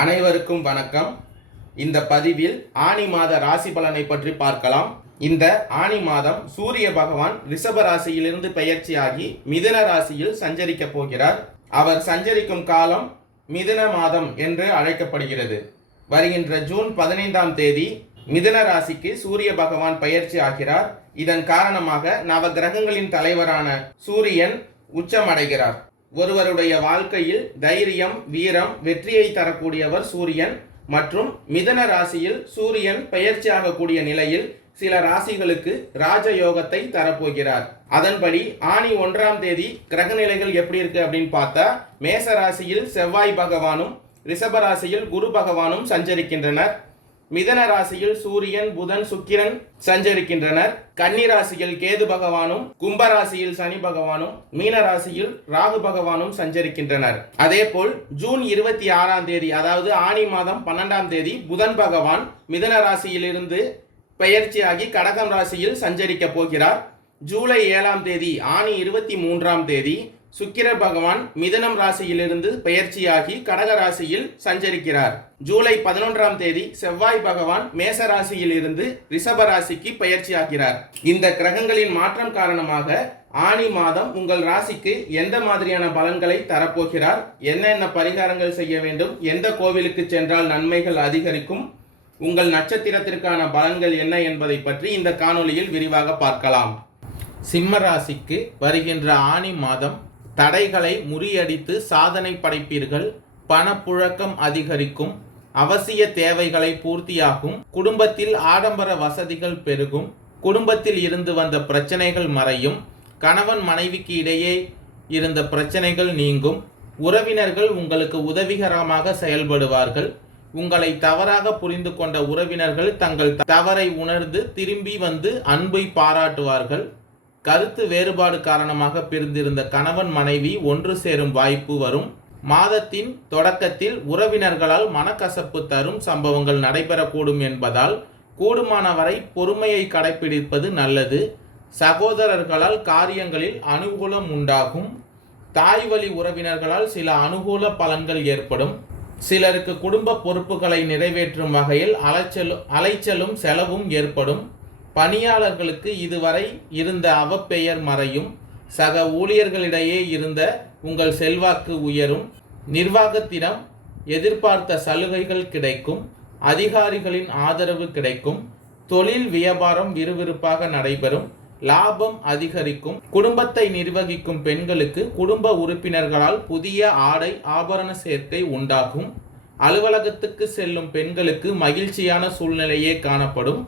அனைவருக்கும் வணக்கம். இந்த பதிவில் ஆனி மாத ராசி பலனை பற்றி பார்க்கலாம். இந்த ஆனி மாதம் சூரிய பகவான் ரிஷப ராசியிலிருந்து பெயர்ச்சியாகி மிதுன ராசியில் சஞ்சரிக்க போகிறார். அவர் சஞ்சரிக்கும் காலம் மிதுன மாதம் என்று அழைக்கப்படுகிறது. வருகின்ற ஜூன் பதினைந்தாம் தேதி மிதுன ராசிக்கு சூரிய பகவான் பயிற்சி ஆகிறார். இதன் காரணமாக நவ கிரகங்களின் தலைவரான சூரியன் உச்சமடைகிறார். ஒருவருடைய வாழ்க்கையில் தைரியம் வீரம் வெற்றியை தரக்கூடியவர் சூரியன் மற்றும் மிதன ராசியில் சூரியன் பெயர்ச்சியாகக்கூடிய நிலையில் சில ராசிகளுக்கு ராஜயோகத்தை தரப்போகிறார். அதன்படி ஆணி ஒன்றாம் தேதி கிரகநிலைகள் எப்படி இருக்கு அப்படின்னு பார்த்தா மேச ராசியில் செவ்வாய் பகவானும் ரிஷப ராசியில் குரு பகவானும் சஞ்சரிக்கின்றனர். மிதன ராசியில் சூரியன் புதன் சுக்கிரன் சஞ்சரிக்கின்றனர். கன்னி ராசியில் கேது பகவானும் கும்ப ராசியில் சனி பகவானும் மீன ராசியில் ராகு பகவானும் சஞ்சரிக்கின்றனர். அதேபோல் ஜூன் இருபத்தி ஆறாம் தேதி அதாவது ஆணி மாதம் பன்னெண்டாம் தேதி புதன் பகவான் மிதன ராசியிலிருந்து பெயர்ச்சியாகி கடகம் ராசியில் சஞ்சரிக்க போகிறார். ஜூலை ஏழாம் தேதி ஆணி இருபத்தி மூன்றாம் தேதி சுக்கிர பகவான் மிதனம் ராசியிலிருந்து பெயர்ச்சியாகி கடக ராசியில் சஞ்சரிக்கிறார். ஜூலை பதினொன்றாம் தேதி செவ்வாய் பகவான் மேச ராசியிலிருந்து ரிஷப ராசிக்கு பெயர்ச்சியாகிறார். இந்த கிரகங்களின் மாற்றம் காரணமாக ஆணி மாதம் உங்கள் ராசிக்கு எந்த மாதிரியான பலன்களை தரப்போகிறார்? என்னென்ன பரிகாரங்கள் செய்ய வேண்டும்? எந்த கோவிலுக்கு சென்றால் நன்மைகள் அதிகரிக்கும்? உங்கள் நட்சத்திரத்திற்கான பலன்கள் என்ன என்பதை பற்றி இந்த காணொளியில் விரிவாக பார்க்கலாம். சிம்ம ராசிக்கு வருகின்ற ஆணி மாதம் தடைகளை முறியடித்து சாதனை படைப்பீர்கள் பணப்புழக்கம் அதிகரிக்கும் அவசிய தேவைகளை பூர்த்தியாகும் குடும்பத்தில் ஆடம்பர வசதிகள் பெருகும் குடும்பத்தில் இருந்து வந்த பிரச்சனைகள் மறையும் கணவன் மனைவிக்கு இடையே இருந்த பிரச்சனைகள் நீங்கும் உறவினர்கள் உங்களுக்கு உதவிகரமாக செயல்படுவார்கள் உங்களை தவறாக புரிந்து கொண்ட உறவினர்கள் தங்கள் தவறை உணர்ந்து திரும்பி வந்து அன்பை பாராட்டுவார்கள் கருத்து வேறுபாடு காரணமாக பிரிந்திருந்த கணவன் மனைவி ஒன்று சேரும் வாய்ப்பு வரும். மாதத்தின் தொடக்கத்தில் உறவினர்களால் மனக்கசப்பு தரும் சம்பவங்கள் நடைபெறக்கூடும் என்பதால் கூடுமானவரை பொறுமையை கடைபிடிப்பது நல்லது. சகோதரர்களால் காரியங்களில் அனுகூலம் உண்டாகும். தாய் வழி உறவினர்களால் சில அனுகூல பலன்கள் ஏற்படும். சிலருக்கு குடும்ப பொறுப்புகளை நிறைவேற்றும் வகையில் அலைச்சலும் அலைச்சலும் செலவும் ஏற்படும். பணியாளர்களுக்கு இதுவரை இருந்த அவப்பெயர் மறையும். சக ஊழியர்களிடையே இருந்த உங்கள் செல்வாக்கு உயரும். நிர்வாகத்திடம் எதிர்பார்த்த சலுகைகள் கிடைக்கும். அதிகாரிகளின் ஆதரவு கிடைக்கும். தொழில் வியாபாரம் விறுவிறுப்பாக நடைபெறும். லாபம் அதிகரிக்கும். குடும்பத்தை நிர்வகிக்கும் பெண்களுக்கு குடும்ப உறுப்பினர்களால் புதிய ஆடை ஆபரண சேர்க்கை உண்டாகும். அலுவலகத்துக்கு செல்லும் பெண்களுக்கு மகிழ்ச்சியான சூழ்நிலையே காணப்படும்.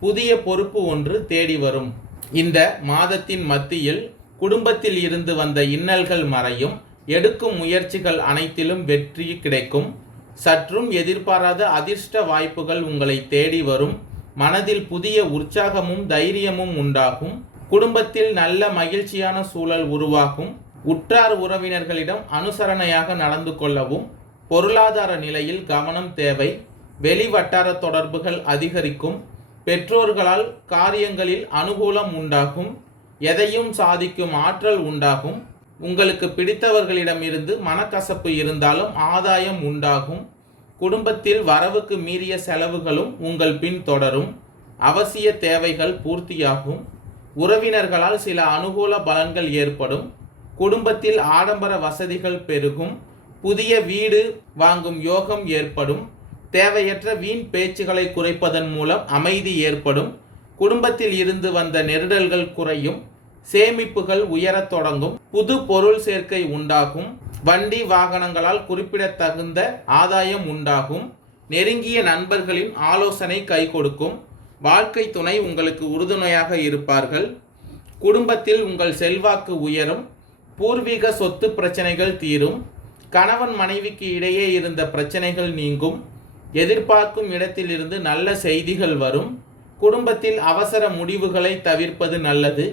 புதிய பொறுப்பு ஒன்று தேடி வரும். இந்த மாதத்தின் மத்தியில் குடும்பத்தில் இருந்து வந்த இன்னல்கள் மறையும். எடுக்கும் முயற்சிகள் அனைத்திலும் வெற்றி கிடைக்கும். சற்றும் எதிர்பாராத அதிர்ஷ்ட வாய்ப்புகள் உங்களை தேடி வரும். மனதில் புதிய உற்சாகமும் தைரியமும் உண்டாகும். குடும்பத்தில் நல்ல மகிழ்ச்சியான சூழல் உருவாகும். உற்றார் உறவினர்களிடம் அனுசரணையாக நடந்து கொள்ளவும். பொருளாதார நிலையில் கவனம் தேவை. வெளி வட்டார தொடர்புகள் அதிகரிக்கும். பெற்றோர்களால் காரியங்களில் அனுகூலம் உண்டாகும் எதையும் சாதிக்கும் ஆற்றல் உண்டாகும் உங்களுக்கு பிடித்தவர்களிடமிருந்து மனக்கசப்பு இருந்தாலும் ஆதாயம் உண்டாகும் குடும்பத்தில் வரவுக்கு மீறிய செலவுகளும் உங்கள் பின் தொடரும் அவசிய தேவைகள் பூர்த்தியாகும் உறவினர்களால் சில அனுகூல பலன்கள் ஏற்படும் குடும்பத்தில் ஆடம்பர வசதிகள் பெருகும் புதிய வீடு வாங்கும் யோகம் ஏற்படும் தேவையற்ற வீண் பேச்சுகளை குறைப்பதன் மூலம் அமைதி ஏற்படும் குடும்பத்தில் இருந்து வந்த நெருடல்கள் குறையும் சேமிப்புகள் உயரத் தொடங்கும் புது பொருள் சேர்க்கை உண்டாகும் வண்டி வாகனங்களால் குறிப்பிடத்தகுந்த ஆதாயம் உண்டாகும் நெருங்கிய நண்பர்களின் ஆலோசனை கை கொடுக்கும் வாழ்க்கை துணை உங்களுக்கு உறுதுணையாக இருப்பார்கள் குடும்பத்தில் உங்கள் செல்வாக்கு உயரும் பூர்வீக சொத்து பிரச்சனைகள் தீரும் கணவன் மனைவிக்கு இடையே இருந்த பிரச்சனைகள் நீங்கும் எதிர்பார்க்கும் இடத்திலிருந்து நல்ல செய்திகள் வரும். குடும்பத்தில் அவசர முடிவுகளை தவிர்ப்பது நல்லது.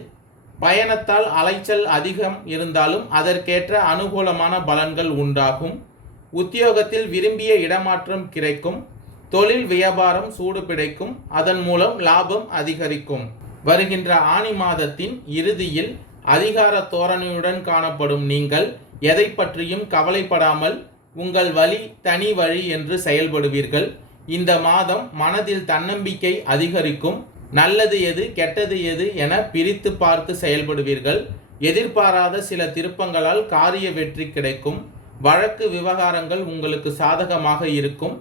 பயணத்தால் அலைச்சல் அதிகம் இருந்தாலும் அதற்கேற்ற அனுகூலமான பலன்கள் உண்டாகும். உத்தியோகத்தில் விரும்பிய இடமாற்றம் கிடைக்கும். தொழில் வியாபாரம் சூடு பிடிக்கும். அதன் மூலம் லாபம் அதிகரிக்கும். வருகின்ற ஆணி மாதத்தின் இறுதியில் அதிகார தோரணையுடன் காணப்படும் நீங்கள் எதை பற்றியும் கவலைப்படாமல் உங்கள் வழி தனி வழி என்று செயல்படுவீர்கள். இந்த மாதம் மனதில் தன்னம்பிக்கை அதிகரிக்கும். நல்லது எது கெட்டது எது என பிரித்து பார்த்து செயல்படுவீர்கள். எதிர்பாராத சில திருப்பங்களால் காரிய வெற்றி கிடைக்கும். வழக்கு விவகாரங்கள் உங்களுக்கு சாதகமாக இருக்கும்.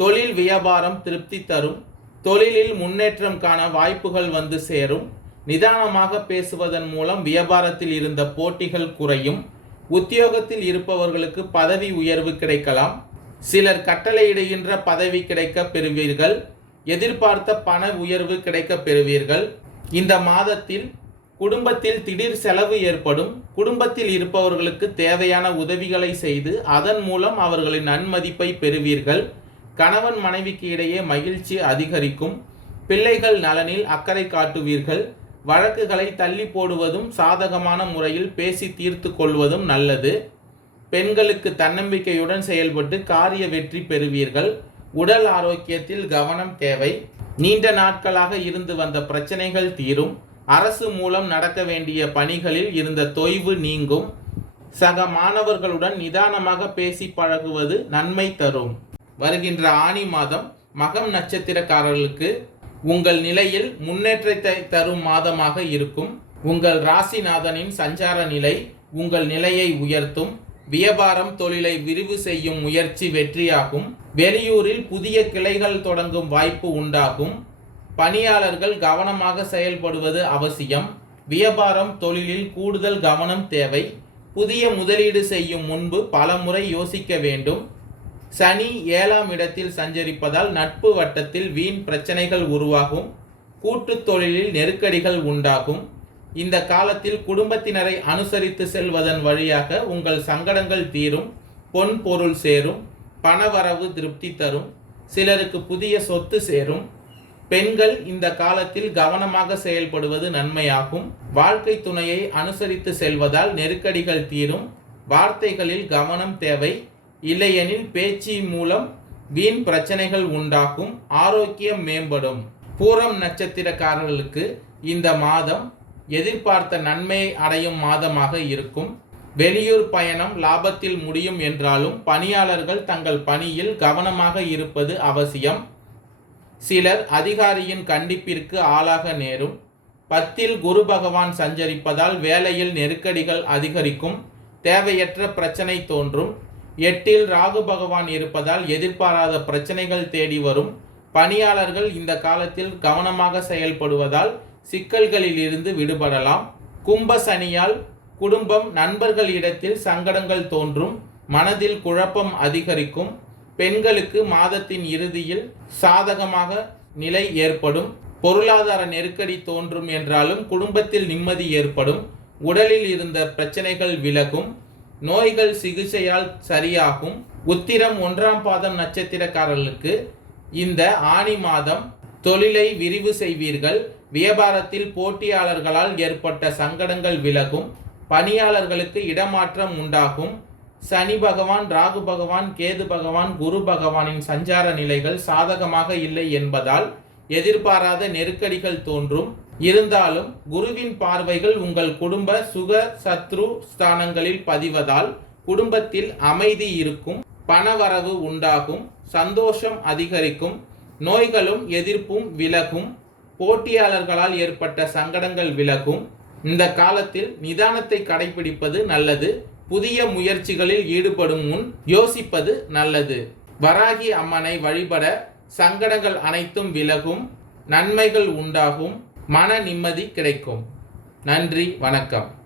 தொழில் வியாபாரம் திருப்தி தரும். தொழிலில் முன்னேற்றம் காண வாய்ப்புகள் வந்து சேரும். நிதானமாக பேசுவதன் மூலம் வியாபாரத்தில் இருந்த போட்டிகள் குறையும். உத்தியோகத்தில் இருப்பவர்களுக்கு பதவி உயர்வு கிடைக்கலாம். சிலர் கட்டளையிடுகின்ற பதவி கிடைக்க பெறுவீர்கள். எதிர்பார்த்த பண உயர்வு கிடைக்க பெறுவீர்கள். இந்த மாதத்தில் குடும்பத்தில் திடீர் செலவு ஏற்படும். குடும்பத்தில் இருப்பவர்களுக்கு தேவையான உதவிகளை செய்து அதன் மூலம் அவர்களின் நன்மதிப்பை பெறுவீர்கள். கணவன் மனைவிக்கு இடையே மகிழ்ச்சி அதிகரிக்கும். பிள்ளைகள் நலனில் அக்கறை காட்டுவீர்கள். வழக்குகளை தள்ளி போடுவதும் சாதகமான முறையில் பேசி தீர்த்து கொள்வதும் நல்லது. பெண்களுக்கு தன்னம்பிக்கையுடன் செயல்பட்டு காரிய வெற்றி பெறுவீர்கள். உடல் ஆரோக்கியத்தில் கவனம் தேவை. நீண்ட நாட்களாக இருந்து வந்த பிரச்சனைகள் தீரும். அரசு மூலம் நடக்க வேண்டிய பணிகளில் இருந்த தொய்வு நீங்கும். சக மாணவர்களுடன் நிதானமாக பேசி பழகுவது நன்மை தரும். வருகின்ற ஆணி மாதம் மகம் நட்சத்திரக்காரர்களுக்கு உங்கள் நிலையில் முன்னேற்றத்தை தரும் மாதமாக இருக்கும். உங்கள் ராசிநாதனின் சஞ்சார நிலை உங்கள் நிலையை உயர்த்தும். வியாபாரம் தொழிலை விரிவு செய்யும் முயற்சி வெற்றியாகும். வெளியூரில் புதிய கிளைகள் தொடங்கும் வாய்ப்பு உண்டாகும். பணியாளர்கள் கவனமாக செயல்படுவது அவசியம். வியாபாரம் தொழிலில் கூடுதல் கவனம் தேவை. புதிய முதலீடு செய்யும் முன்பு பல முறை யோசிக்க வேண்டும். சனி ஏழாம் இடத்தில் சஞ்சரிப்பதால் நட்பு வட்டத்தில் வீண் பிரச்சனைகள் உருவாகும் கூட்டுத் தொழிலில் நெருக்கடிகள் உண்டாகும். இந்த காலத்தில் குடும்பத்தினரை அனுசரித்து செல்வதன் வழியாக உங்கள் சங்கடங்கள் தீரும் பொன் பொருள் சேரும் பணவரவு திருப்தி தரும் சிலருக்கு புதிய சொத்து சேரும். பெண்கள் இந்த காலத்தில் கவனமாக செயல்படுவது நன்மையாகும். வாழ்க்கை துணையை அனுசரித்து செல்வதால் நெருக்கடிகள் தீரும். வார்த்தைகளில் கவனம் தேவை. இல்லையெனில் பேச்சு மூலம் வீண் பிரச்சனைகள் உண்டாகும் ஆரோக்கியம் மேம்படும். பூரம் நட்சத்திரக்காரர்களுக்கு இந்த மாதம் எதிர்பார்த்த நன்மை அடையும் மாதமாக இருக்கும். வெளியூர் பயணம் லாபத்தில் முடியும் என்றாலும் பணியாளர்கள் தங்கள் பணியில் கவனமாக இருப்பது அவசியம். சிலர் அதிகாரியின் கண்டிப்பிற்கு ஆளாக நேரும். பத்தில் குரு பகவான் சஞ்சரிப்பதால் வேலையில் நெருக்கடிகள் அதிகரிக்கும். தேவையற்ற பிரச்சனை தோன்றும். எட்டில் ராகு பகவான் இருப்பதால் எதிர்பாராத பிரச்சனைகள் தேடி வரும். பணியாளர்கள் இந்த காலத்தில் கவனமாக செயல்படுவதால் சிக்கல்களில் இருந்து விடுபடலாம். கும்ப சனியால் குடும்பம் நண்பர்கள் இடத்தில் சங்கடங்கள் தோன்றும். மனதில் குழப்பம் அதிகரிக்கும். பெண்களுக்கு மாதத்தின் இறுதியில் சாதகமாக நிலை ஏற்படும். பொருளாதார நெருக்கடி தோன்றும் என்றாலும் குடும்பத்தில் நிம்மதி ஏற்படும். உடலில் இருந்த பிரச்சனைகள் விலகும். நோய்கள் சிகிச்சையால் சரியாகும். உத்திரம் ஒன்றாம் பாதம் நட்சத்திரக்காரர்களுக்கு இந்த ஆணி மாதம் தொழிலை விரிவு செய்வீர்கள். வியாபாரத்தில் போட்டியாளர்களால் ஏற்பட்ட சங்கடங்கள் விலகும். பணியாளர்களுக்கு இடமாற்றம் உண்டாகும். சனி பகவான் ராகு பகவான் கேது பகவான் குரு பகவானின் சஞ்சார நிலைகள் சாதகமாக இல்லை என்பதால் எதிர்பாராத நெருக்கடிகள் தோன்றும். இருந்தாலும் குருவின் பார்வைகள் உங்கள் குடும்ப சுக சத்ரு ஸ்தானங்களில் பதிவதால் குடும்பத்தில் அமைதி இருக்கும் பணவரவு உண்டாகும் சந்தோஷம் அதிகரிக்கும் நோய்களும் எதிர்ப்பும் விலகும் போட்டியாளர்களால் ஏற்பட்ட சங்கடங்கள் விலகும். இந்த காலத்தில் நிதானத்தை கடைபிடிப்பது நல்லது புதிய முயற்சிகளில் ஈடுபடும் முன் யோசிப்பது நல்லது. வராகி அம்மனை வழிபட சங்கடங்கள் அனைத்தும் விலகும் நன்மைகள் உண்டாகும் மன நிம்மதி கிடைக்கும். நன்றி வணக்கம்.